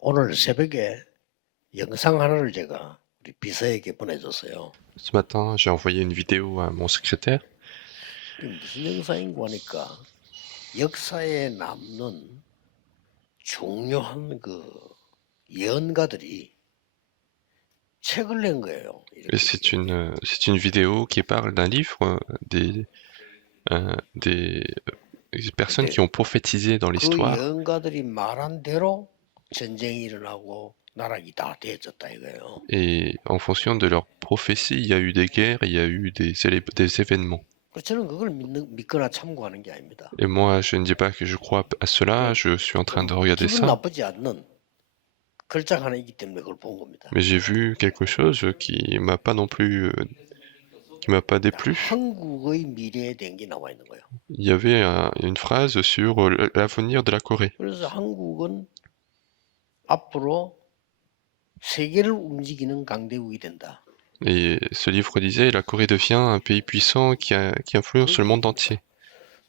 오늘 새벽에 영상 하나를 제가 우리 비서에게 보내줬어요. Ce matin, j'ai envoyé une vidéo à mon secrétaire. 이게 무슨 영상인고 하니까 역사에 남는 중요한 그 예언가들이 책을 낸 거예요. Et 이렇게 c'est une vidéo qui parle d'un livre des personnes qui ont prophétisé dans 그 l'histoire. 예언가들이 말한 대로 전쟁이 일어나고 나락이 다 되어졌다 이거예요. Et en fonction de leurs prophéties, il y a eu des guerres, il y a eu des événements. 저는 그걸 믿거나 참고하는 게 아닙니다. Et moi, je ne dis pas que je crois à cela, je suis en train de regarder 기분 ça. 나쁘지 않는 글자 하나 있기 때문에 그걸 본 겁니다. Mais j'ai vu quelque chose qui m'a pas non plus, qui m'a pas déplu. 한국의 미래에 대한 게 나와 있는 거예요. Il y avait une phrase sur l'avenir de la Corée. 그래서 한국은 앞으로 세계를 움직이는 강대국이 된다. Et ce livre disait, la Corée devient un pays puissant qui influence le monde entier.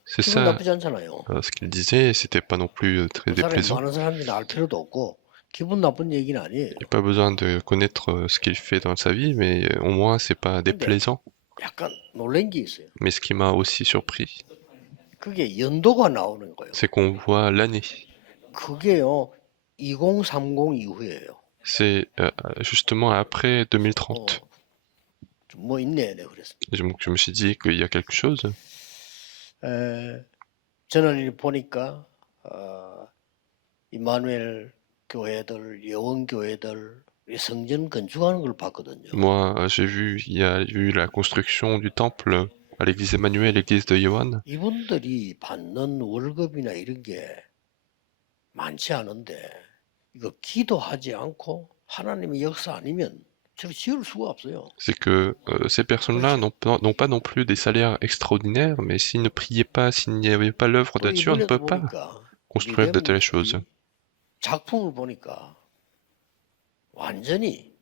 C'est 기분 ça 나쁘지 않잖아요. ce qu'il disait, et c'était pas non plus très 그 사람이 déplaisant. 많은 사람들이 알 필요도 없고 기분 나쁜 얘기는 아니에요. Il n'y a pas besoin de connaître ce qu'il fait dans sa vie, mais au moins c'est pas déplaisant. 약간 놀란 게 있어요. Mais ce qui m'a aussi surpris, 그게 연도가 나오는 거예요. c'est qu'on voit l'année. 그게요 2030 이후예요. C'est justement après 2030. 뭐 있네, 내가 그랬어. Je me suis dit qu'il y a quelque chose. 저는 보니까 이마누엘 교회들, 예원 교회들 성전 건축하는 걸 봤거든요. Moi, j'ai vu, il y a eu la construction du temple à l'église Emmanuel, l'église de Yewan. 이분들이 받는 월급이나 이런 게 많지 않은데 이거 기도하지 않고 하나님의 역사 아니면 저를 지을 수가 없어요. C'est que ces personnes-là n'ont pas non plus des salaires extraordinaires, mais s'ils ne priaient pas, s'il n'y avait pas l'œuvre de Dieu, on ne peut pas construire de telles choses. 작품을 보니까 완전히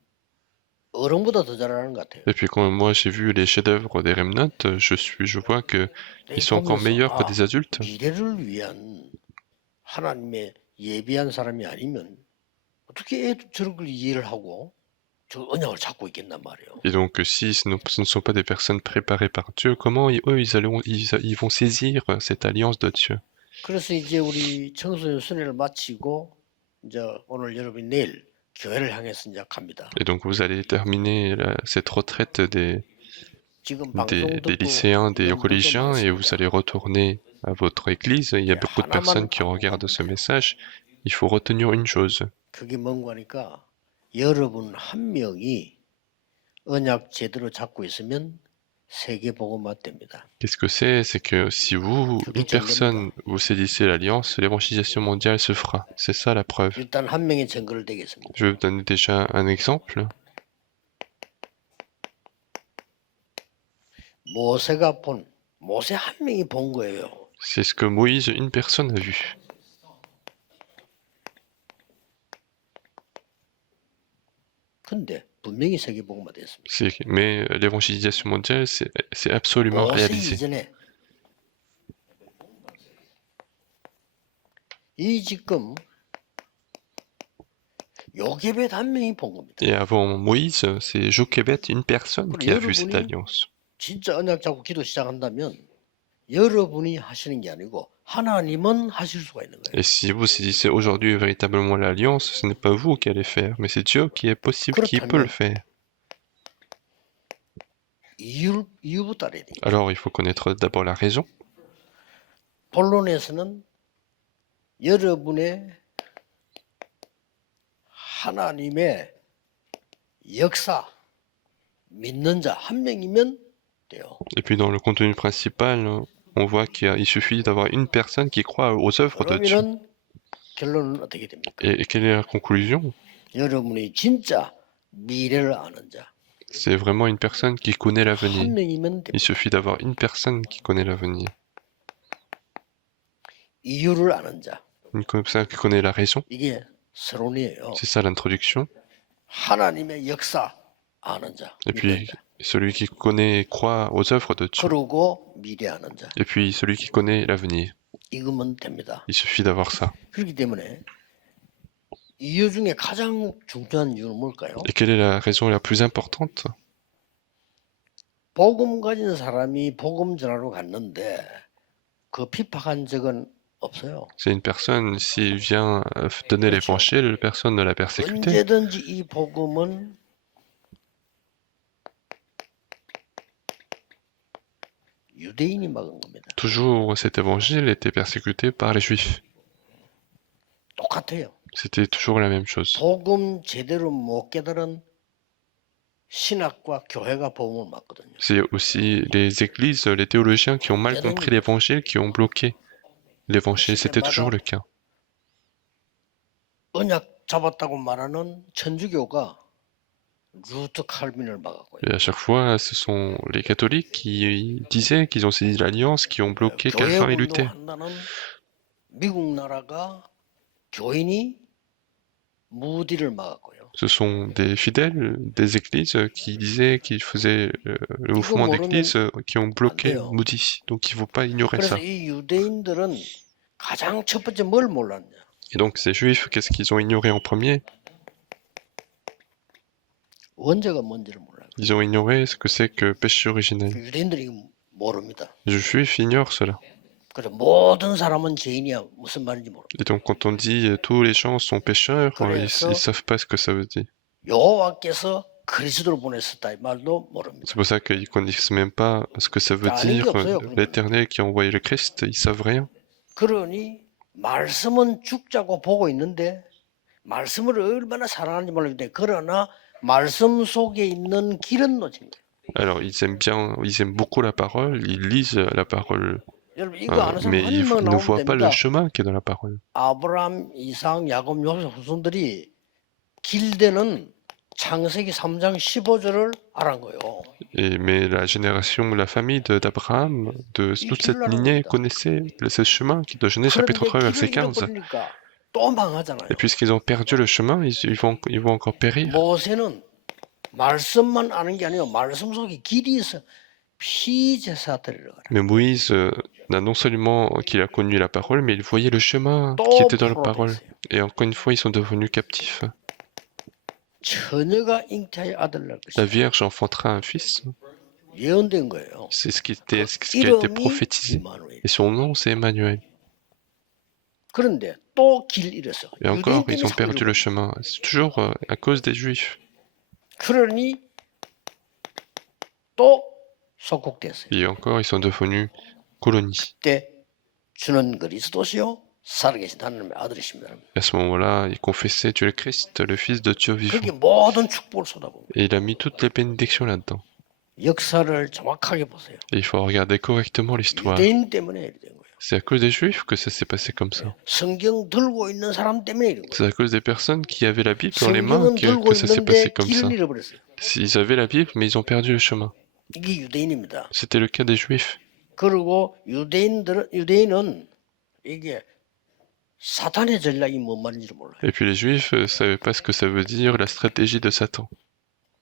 어른보다 더 잘하는 것 같아요. Et puis quand moi j'ai vu les chefs-d'œuvre des Remnant, je vois que ils sont encore meilleurs que des adultes. 미래를 위한 하나님의 예비한 사람이 아니면 어떻게 애도 저런 걸 이해를 하고 저 언약을 잡고 있겠단 말이에요. Et donc si ce ne sont pas des personnes préparées par Dieu, comment eux ils vont saisir cette alliance de Dieu? 그래서 이제 우리 청소년 순회를 마치고 이제 오늘 여러분이 내일 교회를 향해서 이제 갑니다. Et donc vous allez terminer cette retraite des lycéens, des collégiens, et vous allez retourner à votre église. Il y a beaucoup de personnes qui regardent ce message. Il faut retenir une chose. 그게 뭔가 하니까 여러분 한 명이 언약 제대로 잡고 있으면 세계 복음화 됩니다. Qu'est-ce que c'est? C'est que si vous, une personne, vous saisissez l'alliance, l'évangélisation mondiale se fera. C'est ça la preuve. 일단 한 명의 증거를 대겠습니다. Je vais vous donner déjà un exemple. 모세가 모세 한 명이 본 거예요. C'est ce que Moïse, une personne, a vu. 근데 분명히 세계 복음화 됐습니다. Mais l'évangélisation mondiale, c'est absolument réalisé. 이전에 이 지금 요게벳 한 명이 본 겁니다. Et avant Moïse, c'est Jochebed, une personne qui a vu cette alliance. 진짜 언약 잡고 기도 시작한다면 여러분이 하시는 게 아니고 하나님은 하실 수가 있는 거예요. Et si vous saisissez aujourd'hui véritablement l'alliance, ce n'est pas vous qui allez faire, mais c'est Dieu qui est possible, qui peut le faire. 이유부터 알아야 돼요. Alors il faut connaître d'abord la raison. 본론에서는 여러분의 하나님의 역사 믿는 자 한 명이면 돼요. Et puis dans le contenu principal, on voit qu'il suffit d'avoir une personne qui croit aux œuvres de Dieu. 결론은 어떻게 됩니까? Et quelle est la conclusion? 여러분이 진짜 미래를 아는 자. C'est vraiment une personne qui connaît l'avenir. 한 명이면 Il suffit d'avoir une personne qui connaît l'avenir. 이유를 아는 자. Une personne qui connaît la raison. 이게 서론이에요. C'est ça l'introduction. 하나님의 역사 아는 자. Et puis celui qui connaît et croit aux œuvres de Dieu. 그러고 미래 아는 자. Et puis celui qui connaît l'avenir. 이거면 됩니다. Il suffit d'avoir ça. 그렇기 때문에 이유 중에 가장 중요한 이유는 뭘까요? Et quelle est la raison la plus importante? 복음 가진 사람이 복음 전하러 갔는데 그 핍박한 적은 없어요. C'est une personne, s'il vient donner 그렇죠. l'évangile, personne ne l'a persécuté. 언제든지 이 복음은 유대인이 막은 겁니다. Toujours, cet évangile était persécuté par les Juifs. 똑같아요. C'était toujours la même chose. 복음 제대로 못 깨달은 신학과 교회가 복음을 막거든요. C'est aussi les églises, les théologiens qui ont mal compris l'évangile, qui ont bloqué l'évangile. C'était toujours le cas. 언약 잡았다고 말하는 천주교가 루트 칼빈을 막았고요. Et à chaque fois, ce sont les catholiques qui disaient qu'ils ont saisi l'alliance, qui ont bloqué Calvin et Luther. 교회운동한다는 미국 나라가 교인이 무디를 막았고요. Ce sont des fidèles des églises qui disaient qu'ils faisaient le mouvement d'église qui ont bloqué Moody. Donc il ne faut pas ignorer 그래서 ça. 이 유대인들은 가장 첫 번째 뭘 몰랐냐? Et donc ces juifs, qu'est-ce qu'ils ont ignoré en premier? 원죄가 뭔지를 몰라요. Ils ont ignoré ce que c'est que péché originel. 유대인들이 모릅니다. Les juifs ignorent cela. 그래서 모든 사람은 죄인이야 무슨 말인지 모릅니다. Et donc quand on dit tous les gens sont pécheurs, ils savent pas ce que ça veut dire. 여호와께서 그리스도를 보냈었다 이 말도 모릅니다. C'est pour ça qu'ils connaissent même pas ce que ça veut dire l'Éternel qui a envoyé le Christ. Ils savent rien. 그러니 말씀은 죽자고 보고 있는데 말씀을 얼마나 사랑하는지 모르겠는데 그러나 말씀 속에 있는 길은 놓친 거예요. Alors ils aiment beaucoup la parole, ils lisent la parole. 여러분 이거 아는 사람 Mais 한 ils 명 ne 나오면 voient pas le 됩니다. chemin qui est dans la parole. 아브라함, 이삭, 야곱, 요셉 후손들이 길대는 창세기 3장 15절을 알은 거예요. Mais la génération, la famille d'Abraham, de toute cette lignée connaissait ce chemin qui est dans Genèse chapitre 3 verset 15. 또 망하잖아요. Et puisqu'ils ont perdu le chemin, ils vont encore périr. 모세는 말씀만 아는 게 아니고 말씀 속에 길이 있어 피제사 드리러 가라. Mais Moïse n'a non seulement qu'il a connu la parole, mais il voyait le chemin qui était dans la parole. Et encore une fois, ils sont devenus captifs. 처녀가 잉태의 아들 낳을 La 것이다. Vierge enfantera un fils. 예언된 거예요. C'est ce qui a été prophétisé. Et son nom, c'est Emmanuel. 그런데 또 길 잃었어. Et encore, ils ont perdu le chemin. C'est toujours à cause des Juifs. 그러니 또 속국됐어요. Et encore, ils sont devenus colonies. 그때 주는 그리스도시요 살아계신 하나님의 아들이십니다. Et à ce moment-là, il confessait Dieu le Christ, le Fils de Dieu vivant. 그게 모든 축복을 쏟아부은 Et il a mis toutes les bénédictions là-dedans. 역사를 정확하게 보세요. Et il faut regarder correctement l'histoire. 유대인 때문에 이렇게 된 거예요. C'est à cause des Juifs que ça s'est passé comme ça. 성경 들고 있는 사람 때문에 이런 거예요. C'est à cause des personnes qui avaient la Bible dans les mains 성경은 들고 que ça s'est passé 있는데 comme ça. 길을 잃어버렸어요. Ils avaient la Bible, mais ils ont perdu le chemin. 이게 유대인입니다. C'était le cas des Juifs. 그리고 유대인은 이게 사탄의 전략이 뭔 말인지 몰라요. Et puis les Juifs ne savaient pas ce que ça veut dire, la stratégie de Satan.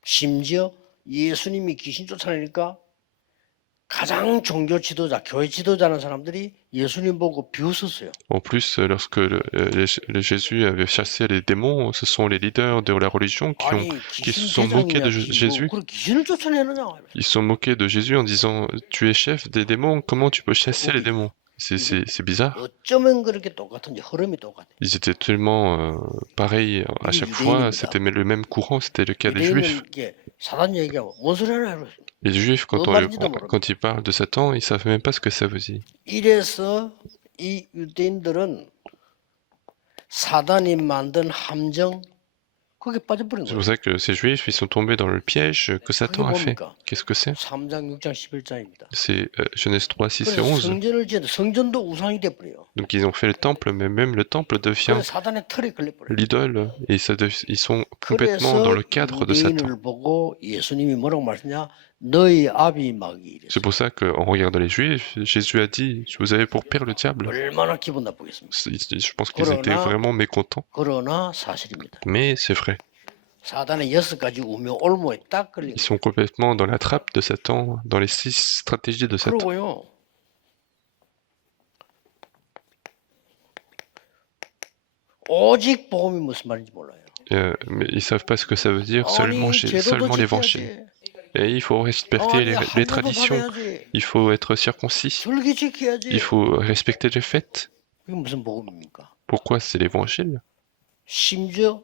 심지어 예수님이 귀신 쫓아내니까 가장 종교 지도자, 교회 지도자는 사람들이 예수님 보고 비웃었어요. En plus, lorsque Jésus avait chassé les démons, ce sont les leaders de la religion qui se sont moqués de Jésus. Ils se sont moqués de Jésus en disant « Tu es chef des démons, comment tu peux chasser les démons ?» C'est bizarre. Ils étaient tellement pareils à chaque fois, c'était le même courant, c'était le cas des Juifs. Les Juifs, quand ils parlent de Satan, ils savent même pas ce que ça veut dire. 이래서 이 유대인들은 사단이 만든 함정 거기에 빠져버린 C'est 거예요. pour ça que ces Juifs, ils sont tombés dans le piège que Satan a fait. Qu'est-ce que c'est? 3장, 6장, 11장입니다. C'est Genèse 3, 6 et 11. 성전을 지어도 성전도 우상이 돼버려요. Donc ils ont fait le temple, mais même le temple devient 사단의 털에 걸려버려요. l'idole, et ils sont complètement dans le cadre de Satan. 유대인을 보고 예수님이 뭐라고 말했냐? 너희 아비 마귀. C'est pour ça qu'en regardant les Juifs, Jésus a dit, vous avez pour père le diable. 얼마나 기분 나쁘겠습니까? Je pense qu'ils étaient vraiment mécontents. 그러나 사실입니다. Mais c'est vrai. 사단의 6가지 우명 올무에 딱 걸린. Ils sont complètement dans la trappe de Satan, dans les 6 stratégies de Satan. 그러고요. 오직 복음이 무슨 말인지 몰라요. Mais ils savent pas ce que ça veut dire, seulement l'évangile. Et il faut respecter les traditions, il faut être circoncis, il faut respecter les fêtes. Pourquoi c'est l'évangile? 심지어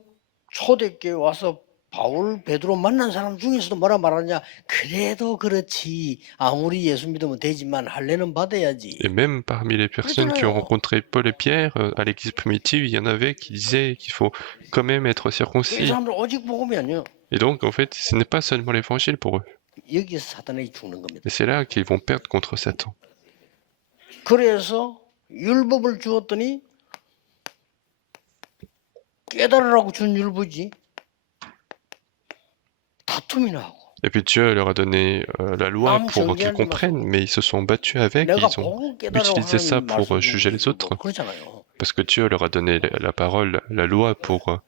초대교회 와서 바울, 베드로 만난 사람 중에서도 뭐라 말하냐? 그래도 그렇지. 아무리 예수 믿으면 되지만 할례는 받아야지. Et même parmi les personnes qui ont rencontré Paul et Pierre à l'église primitive, il y en avait qui disaient qu'il faut quand même être circoncis. Et donc, en fait, ce n'est pas seulement l'évangile pour eux. Et c'est là qu'ils vont perdre contre Satan. 그래서 율법을 주었더니 깨달으라고 준 율법이지. Et puis Dieu leur a donné la loi pour qu'ils comprennent, mais ils se sont battus avec, ils ont utilisé ça pour juger les autres. Parce que Dieu leur a donné la parole, la loi pour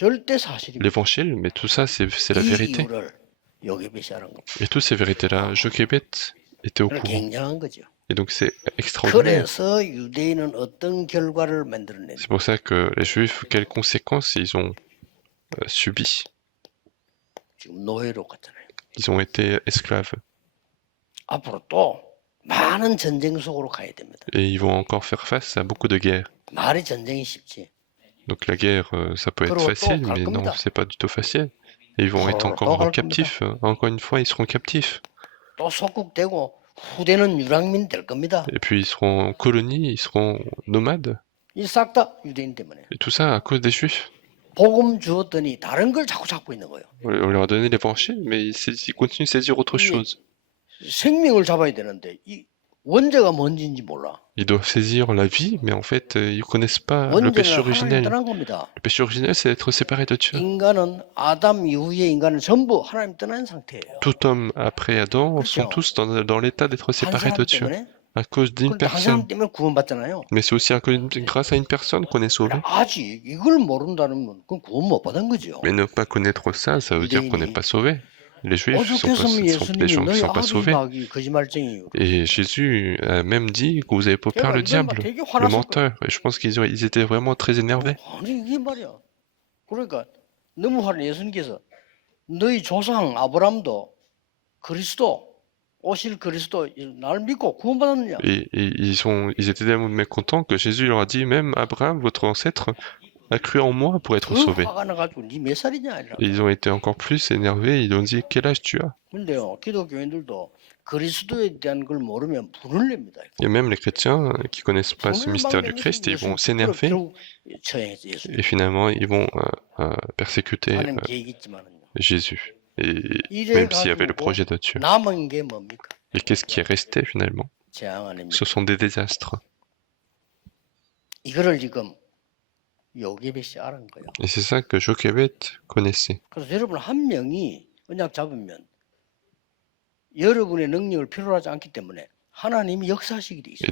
l'évangile, mais tout ça c'est la vérité. Et toutes ces vérités-là, Jochebed était au courant. Et donc c'est extraordinaire. C'est pour ça que les Juifs, quelles conséquences ils ont subies. Ils ont été esclaves. Et ils vont encore faire face à beaucoup de guerres. Donc la guerre, ça peut être facile, mais non, c'est pas du tout facile. Et ils vont être encore captifs. Encore une fois, ils seront captifs. Et puis ils seront en colonie, ils seront nomades. Et tout ça à cause des Juifs. On leur a donné l'évangile, mais ils continuent de saisir autre chose. Ils doivent saisir la vie, mais en fait, ils ne connaissent pas le péché originel. Le péché originel, c'est d'être séparé de Dieu. Tout homme après Adam sont tous dans l'état d'être séparés de Dieu. À cause d'une personne. Mais c'est aussi grâce à une personne qu'on est sauvé. Mais ne pas connaître ça, ça veut dire qu'on n'est pas sauvé. Les Juifs sont des gens qui ne sont pas sauvés. Et Jésus a même dit que vous avez pour père le diable, le menteur. Et je pense qu'ils étaient vraiment très énervés. Et ils étaient tellement mécontents que Jésus leur a dit, même Abraham, votre ancêtre, a cru en moi pour être sauvé. Et ils ont été encore plus énervés, ils ont dit, quel âge tu as? Et même les chrétiens qui ne connaissent pas ce mystère du Christ, ils vont s'énerver et finalement ils vont persécuter Jésus. Et même s'il y avait le projet de Dieu. Et qu'est-ce qui est resté finalement? Ce sont des désastres. Et c'est ça que Jochebed connaissait. Et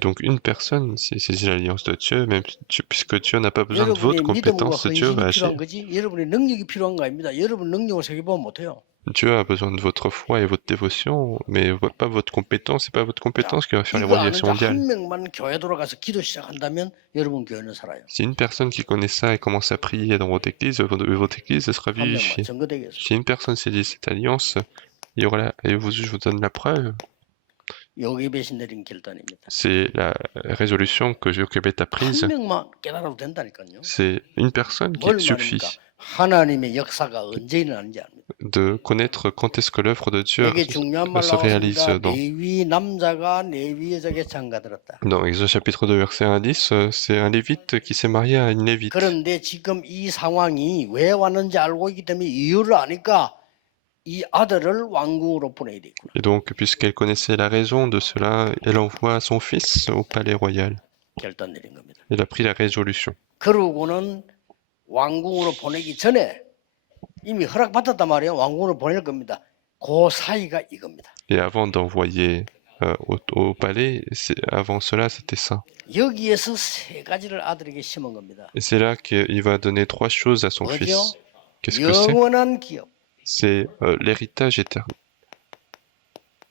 donc une personne saisit l'alliance de Dieu, même puisque Dieu n'a pas besoin de votre compétence, Dieu va agir. Dieu a besoin de votre foi et votre dévotion, mais pas votre compétence. C'est pas votre compétence qui va faire l'évaluation mondiale. Si une personne qui connaît ça et commence à prier dans votre église sera vivifiée. Si une personne saisit cette alliance, il y aura je vous donne la preuve. C'est la résolution que Jochebed a prise. C'est une personne qui suffit de connaître quand est-ce que l'œuvre de Dieu se réalise dans Exode chapitre 2 verset 1 à 10, c'est un lévite qui s'est marié à une lévite. Et donc, puisqu'elle connaissait la raison de cela, elle envoie son fils au palais royal. Elle a pris la résolution. Et avant d'envoyer au palais, avant cela, c'était ça. Et c'est là qu'il va donner 3 choses à son fils. Qu'est-ce que c'est? C'est l'héritage éternel.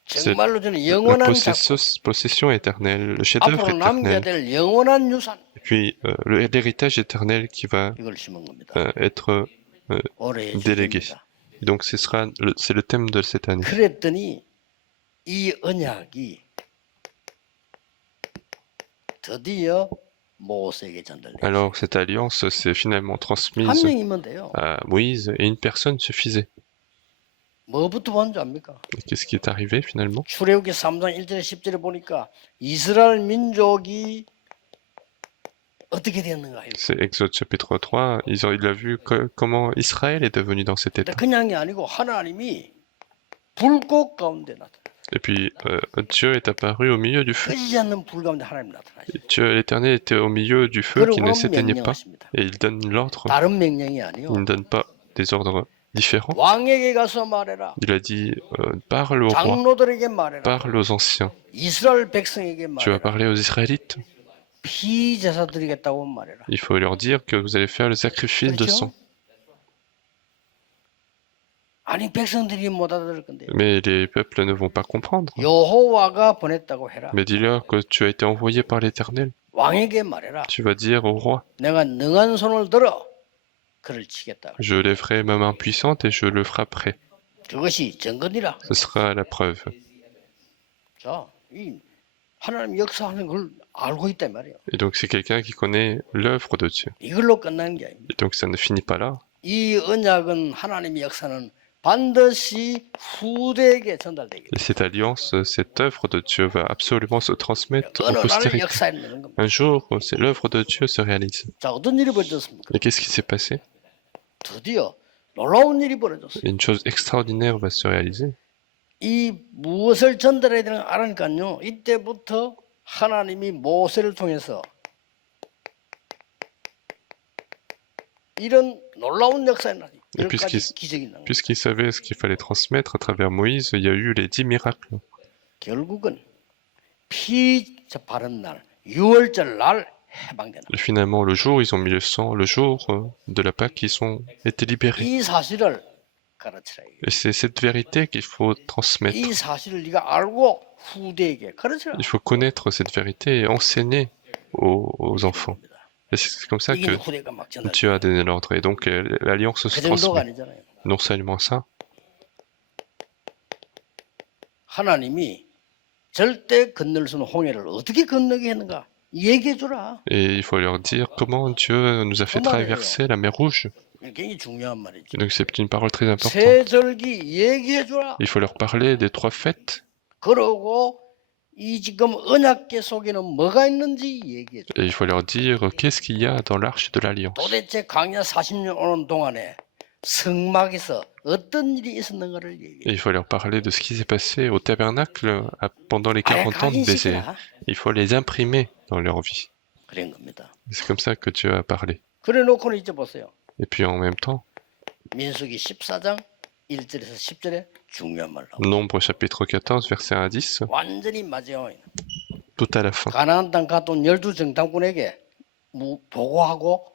C'est 정말로 저는 la 영원한 작품, possession éternelle, le chef-d'œuvre 앞으로 남겨야 éternel, 될 영원한 유산, et puis l'héritage éternel qui va 이걸 심은 겁니다. être 올해의 délégué. 주제입니다. Et donc c'est le thème de cette année. 그랬더니 이 언약이 드디어 모세에게 전달돼요. Alors cette alliance s'est finalement 한 transmise 명이면 돼요. à Moïse et une personne suffisait. 뭐부터 본 줄 압니까? Et qu'est-ce qui est arrivé finalement? 출애굽기 3장 1절에 10절에 보니까 이스라엘 민족이 어떻게 되었는가 해요. C'est Exode chapitre 3, il a vu comment Israël est devenu dans cet état. 그냥이 아니고 하나님이 불꽃 가운데 나타나요. Et puis Dieu est apparu au milieu du feu. 끄지 않는 불 가운데 하나님 나타나요. Et Dieu, l'Éternel, était au milieu du feu qui ne 그리고 s'éteignait pas. 명령하십니다. Et il donne l'ordre. 다른 명령이 아니요. Il ne donne pas des ordres différents. 왕에게 가서 말해라. Il a dit, parle au roi, 장로들에게 말해라. parle aux anciens. 이스라엘 백성에게 Tu vas 말해라. parler aux Israélites. 피제사 드리겠다고 말해라. Il faut leur dire que vous allez faire le sacrifice de sang. 아니 백성들이 못 알아들을 건데요. Mais les peuples ne vont pas comprendre. 여호와가 보냈다고 해라. Mais dis-leur que tu as été envoyé par l'Éternel. 왕에게 말해라. Tu vas dire au roi, 내가 능한 손을 들어 그를 치겠다. je lèverai ma main puissante et je le frapperai. 그것이 증거니라. Ce sera la preuve. 자, 이 하나님 역사하는 걸 알고 있단 말이에요. Et donc c'est quelqu'un qui connaît l'œuvre de Dieu. 이걸로 끝나는 게 아닙니다. Et donc ça ne finit pas là. 이 언약은 하나님의 역사는 반드시 후대에게 전달되게 Et cette alliance, cette œuvre de Dieu va absolument se transmettre 어느 aux 날 postérités. 역사에 있는 겁니다. Un jour, l'œuvre de Dieu se réalise. 자, 어떤 일이 벌어졌습니까? Et qu'est-ce qui s'est passé? 드디어 놀라운 일이 벌어졌어요. Une chose extraordinaire va se réaliser. 이 무엇을 전달해야 되는 걸 알으니까요. 이때부터 하나님이 모세를 통해서 이런 놀라운 역사에 나죠. Et puisqu'il savait ce qu'il fallait transmettre à travers Moïse, il y a eu les 10 miracles. 결국은 피 바른 날 6월절 날 해방되는. Et finalement, le jour où ils ont mis le sang, le jour de la Pâque, ils ont été libérés. 이 사실을 가르치라. Et c'est cette vérité qu'il faut transmettre. 이 사실을 네가 알고 후대에게 가르치라. Il faut connaître cette vérité et enseigner aux enfants. Et c'est comme ça que Dieu a donné l'ordre. Et donc l'alliance se transmet. Non seulement ça. 하나님이 절대 건널 수 없는 홍해를 어떻게 건너게 했는가 얘기해 주라. Et il faut leur dire comment Dieu nous a fait traverser la mer Rouge. 굉장히 중요한 말이죠. Et donc c'est une parole très importante. 세 절기 얘기해 주라. Il faut leur parler des 3 fêtes. 그러고 이 지금 언약궤 속에는 뭐가 있는지 얘기해 줘. Et il faut leur dire qu'est-ce qu'il y a dans l'arche de l'alliance. 도대체 광야 40년 오는 동안에 성막에서 어떤 일이 있었는가를 얘기해. Et il faut leur parler de ce qui s'est passé au tabernacle pendant les 40 ans de désert. Il faut les imprimer dans leur vie. 그런 겁니다. C'est comme ça que Dieu a parlé. 그래 놓고는 이제 보세요. Et puis en même temps, 민수기 14장 1절에서 10절에 중요한 말 나옵니다. Nombre chapitre 14 verset 1 à 10. 완전히 마지막에 Tout à la fin. 가나안 땅 갔던 12정탐꾼에게 보고하고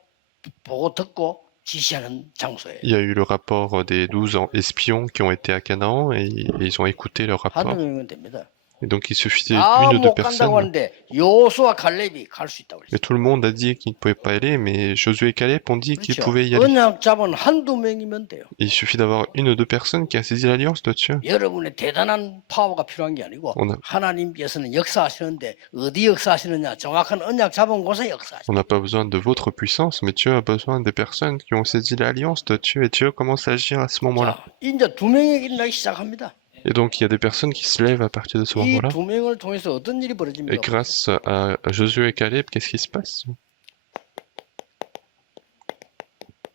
보고 듣고 지시하는 장소예요. Il y a eu le rapport des 12 espions qui ont été à Canaan et ils ont écouté leur rapport. 한두 명이면 됩니다. Et donc il suffisait une ou deux 못 간다고 personnes. 하는데 여호수아 칼렙이 갈 수 있다고 Mais 그랬어요. tout le monde a dit qu'ils ne pouvaient pas aller, mais Josué et Caleb ont dit qu'ils pouvaient y aller. 언약 잡은 한두 명이면 돼요. Il suffit d'avoir une ou deux personnes qui a saisi l'alliance de Dieu. 여러분의 대단한 파워가 필요한 게 아니고 하나님께서는 역사하시는데 어디 역사하시느냐 정확한 언약 잡은 곳에 역사하시는. On n'a pas besoin de votre puissance, mais Dieu a besoin des personnes qui ont saisi l'alliance de Dieu et Dieu commence à agir à ce moment-là. 이제 두 명이 일어나기 시작합니다. Et donc il y a des personnes qui se lèvent à partir de ce moment-là. 이 두 명을 통해서 어떤 일이 Et 벌어집니까? grâce à Josué et Caleb, qu'est-ce qui se passe?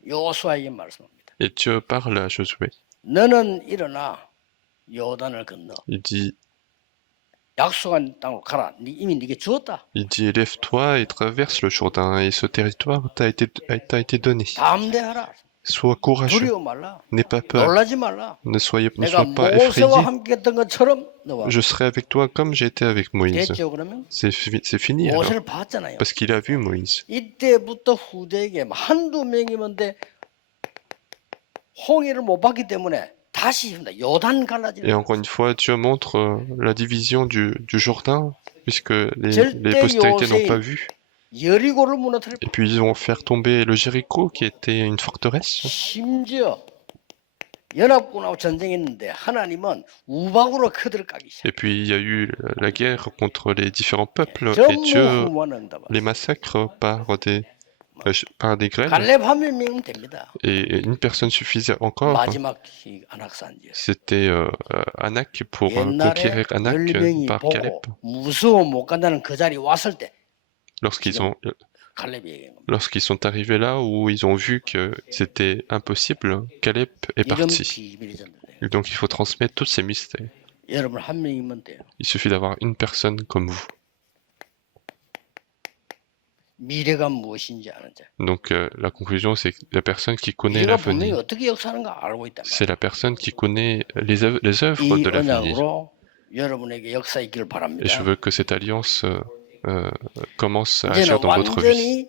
여호수아에게 말씀합니다. Et Dieu parle à Josué. 너는 일어나 요단을 건너 Il dit, 약속한 땅으로 가라. 이미 네게 주었다. lève-toi et traverse le Jourdain, et ce territoire t'a été donné. 담대하라. Sois courageux, 두려워 말라. n'aie pas peur, 놀라지 말라. ne sois 내가 pas effrayé. 모세와 함께 했던 것처럼 너와 Je serai avec toi comme j'ai été avec Moïse. 됐죠 그러면? C'est fini alors, 모세를 봤잖아요. parce qu'il a vu Moïse. 이때부터 후대에게 한두 명이면 돼 홍해를 못 봤기 때문에 Et encore une fois, Dieu montre la division du Jourdain, puisque les postérités n'ont pas vu. Et puis ils vont faire tomber le Jéricho, qui était une forteresse. Et puis il y a eu la guerre contre les différents peuples, et Dieu les massacre par des grêles. Et une personne suffisait encore. C'était Anak pour conquérir Anak par Caleb. Lorsqu'ils sont arrivés là où ils ont vu que c'était impossible, Caleb est parti. Et donc il faut transmettre tous ces mystères. Il suffit d'avoir une personne comme vous. Donc la conclusion, c'est que la personne qui connaît l'avenir, c'est la personne qui connaît les œuvres de l'avenir. Et je veux que cette alliance commence à agir dans votre vie.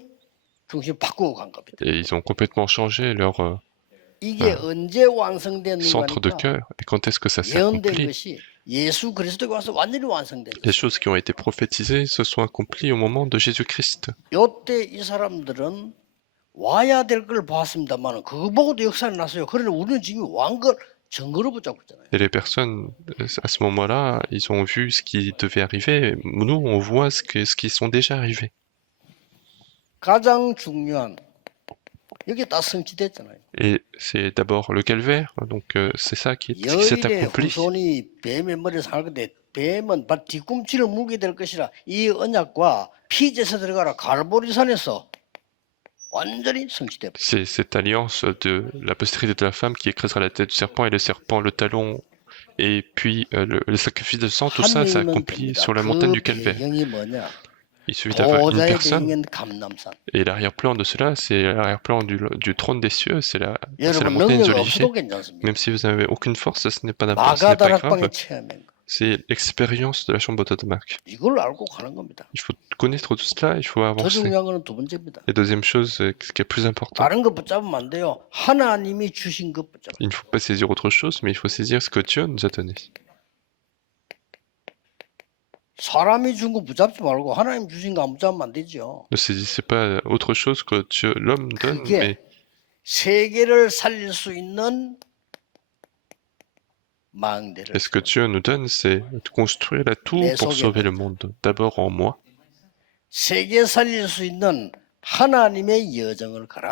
Et ils ont complètement changé leur centre de cœur. Et quand est-ce que ça s'est accompli? Les choses qui ont été prophétisées se sont accomplies au moment de Jésus-Christ. Et les personnes, à ce moment-là, ils ont vu ce qui devait arriver. Nous, on voit ce qui sont déjà arrivés. Et c'est d'abord le calvaire, donc c'est ça qui s'est accompli. C'est cette alliance de la postérité de la femme qui écrasera la tête du serpent et le serpent le talon. Et puis le sacrifice de sang, tout ça s'est accompli sur la montagne du calvaire. Il suffit d'avoir une personne. Et l'arrière-plan de cela, c'est l'arrière-plan du trône des cieux, c'est la montagne des Oliviers. Même si vous n'avez aucune force, ce n'est pas grave. C'est l'expérience de la chambre de Marc. Il faut connaître tout cela, il faut avancer. Et deuxième chose, ce qui est plus important, il ne faut pas saisir autre chose, mais il faut saisir ce que Dieu nous a donné. Ne saisissez pas autre chose que Dieu, l'homme donne, mais et ce que Dieu nous donne, c'est de construire la tour pour sauver le monde. D'abord en moi.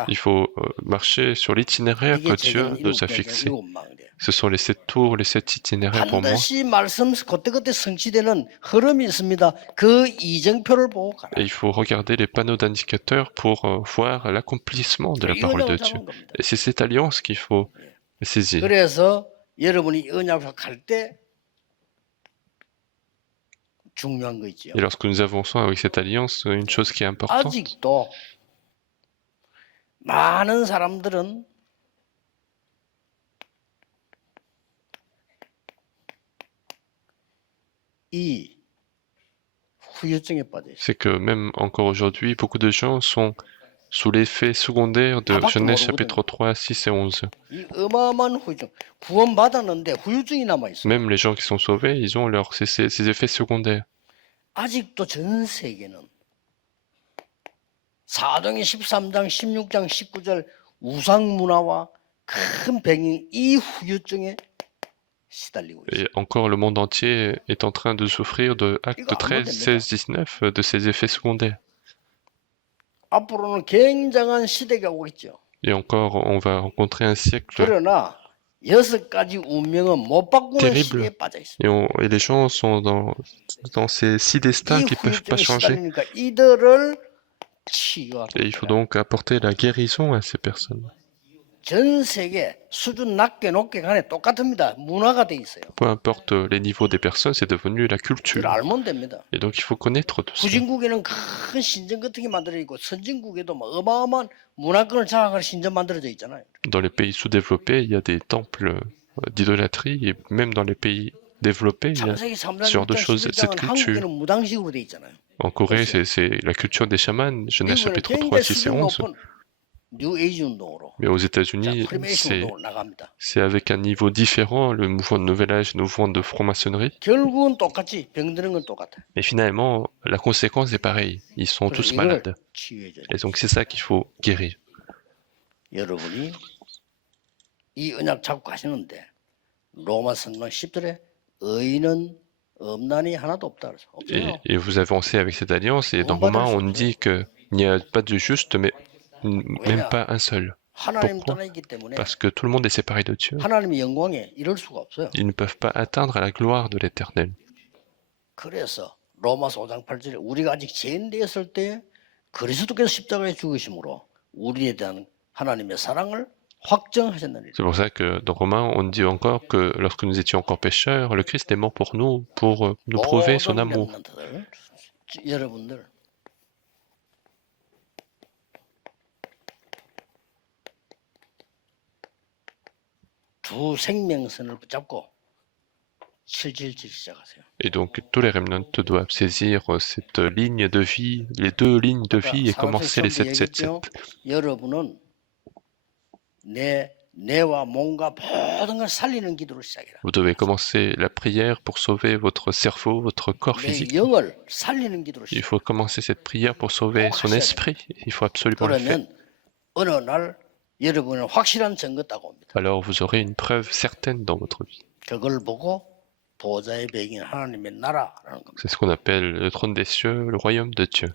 Il faut marcher sur l'itinéraire que Dieu nous a fixé. Ce sont les 7 tours, les 7 itinéraires pour moi. Et il faut regarder les panneaux d'indicateurs pour voir l'accomplissement de la parole de Dieu. Et c'est cette alliance qu'il faut saisir. Et lorsque nous avançons avec cette alliance, une chose qui est importante, c'est que même encore aujourd'hui, beaucoup de gens sont sous l'effet secondaire de Genèse chapitre 3, 6 et 11. Même les gens qui sont sauvés, ils ont ces effets secondaires. 사도행전 13장, 16장, 19절 우상 문화와 큰 병이 이 후유증에 시달리고 있어요. Et encore le monde entier est en train de souffrir de Actes 13, 16, 19 de ces effets secondaires. 앞으로는 굉장한 시대가 오겠죠. Et encore on va rencontrer un siècle 그러나 6가지 운명은 못 바꾸는 시대에 빠져 있습니다. Et les gens sont dans ces 6 destins qui ne peuvent pas changer. 이들을 Et il faut donc apporter la guérison à ces personnes. Peu importe les niveaux des personnes, c'est devenu la culture. Et donc il faut connaître tout ça. Dans les pays sous-développés, il y a des temples d'idolâtrie, et même dans les pays développés, il y a ce genre de choses, cette culture. En Corée, c'est la culture des chamans, Genèse chapitre 3, 6 et 11. Mais aux États-Unis, c'est avec un niveau différent, le mouvement de Nouvel Âge, le mouvement de franc-maçonnerie. Mais finalement, la conséquence est pareille. Ils sont tous malades. Et donc c'est ça qu'il faut guérir. Et vous avancez avec cette alliance, et dans Romains, on dit qu'il n'y a pas de juste, mais même pas un seul. Pourquoi? Parce que tout le monde est séparé de Dieu. Ils ne peuvent pas atteindre la gloire de l'Éternel. C'est pour ça que dans Romains, on dit encore que lorsque nous étions encore pécheurs, le Christ est mort pour nous prouver son amour. Et donc tous les remnants doivent saisir cette ligne de vie, les deux lignes de vie, et commencer les 777. Vous devez commencer la prière pour sauver votre cerveau, votre corps physique. Il faut commencer cette prière pour sauver son esprit. Il faut absolument le faire. Alors vous aurez une preuve certaine dans votre vie. C'est ce qu'on appelle le trône des cieux, le royaume de Dieu.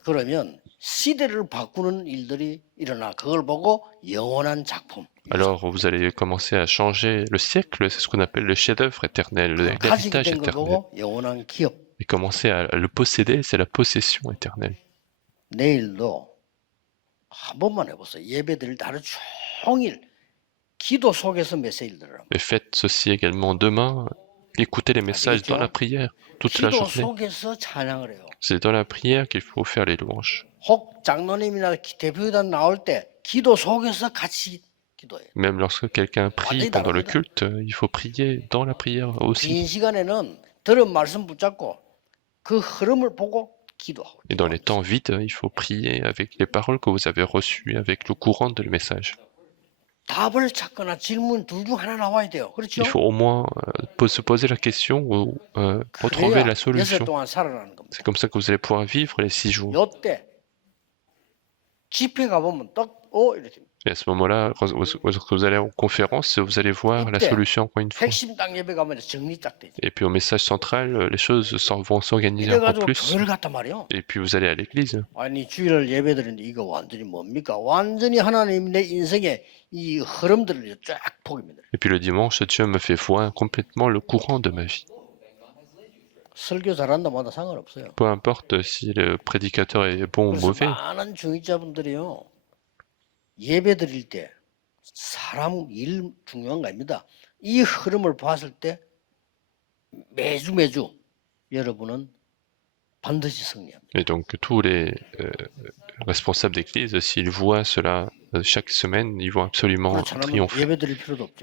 Alors vous allez commencer à changer le siècle, c'est ce qu'on appelle le chef-d'œuvre éternel, l'héritage éternel. Et commencer à le posséder, c'est la possession éternelle. Et faites ceci également demain, écoutez les messages dans la prière, toute la journée. C'est dans la prière qu'il faut faire les louanges. Même lorsque quelqu'un prie pendant le culte, il faut prier dans la prière aussi. Et dans les temps vides, il faut prier avec les paroles que vous avez reçues, avec le courant de le message. Il faut au moins se poser la question ou retrouver la solution. C'est comme ça que vous allez pouvoir vivre les 6 jours. Et à ce moment-là, lorsque vous allez en conférence, vous allez voir la solution encore une fois. Et puis au message central, les choses vont s'organiser encore plus. Et puis vous allez à l'église. Et puis le dimanche, Dieu me fait voir complètement le courant de ma vie. Peu importe si le prédicateur est bon ou mauvais. Et donc tous les responsables d'église, s'ils voient cela chaque semaine, ils vont absolument triompher.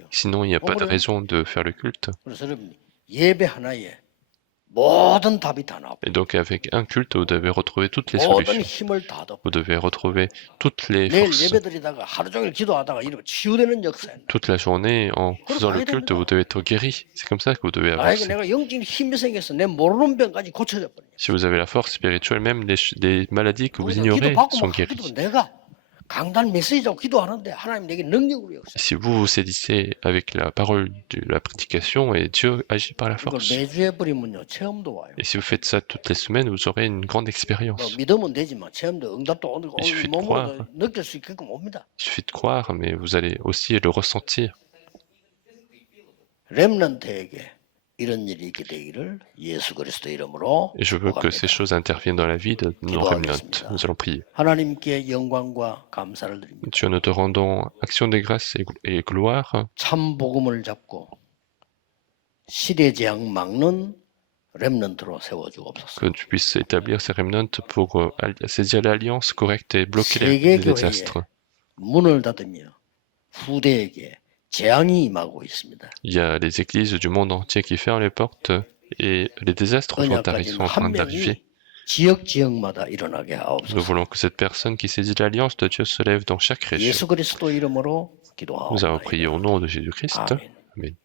Sinon, il n'y a pas de raison de faire le culte. Et donc avec un culte, vous devez retrouver toutes les solutions. Vous devez retrouver toutes les forces. Toute la journée, en faisant le culte, vous devez être guéri. C'est comme ça que vous devez avancer. Si vous avez la force spirituelle, même des maladies que vous ignorez sont guéries. Si vous vous saisissez avec la parole de la prédication, et Dieu agit par la force. Et si vous faites ça toutes les semaines, vous aurez une grande expérience. Il suffit de croire. Il suffit de croire, mais vous allez aussi le ressentir. Et je veux que ces choses interviennent dans la vie de nos remnants. Nous allons prier. Dieu, nous te rendons action de grâce et gloire. Que tu puisses établir ces remnants pour saisir l'alliance correcte et bloquer les désastres. Il y a les églises du monde entier qui ferment les portes et les désastres sont en train d'arriver. Nous voulons que cette personne qui saisit l'alliance de Dieu se lève dans chaque région. Nous avons prié au nom de Jésus-Christ. Amen.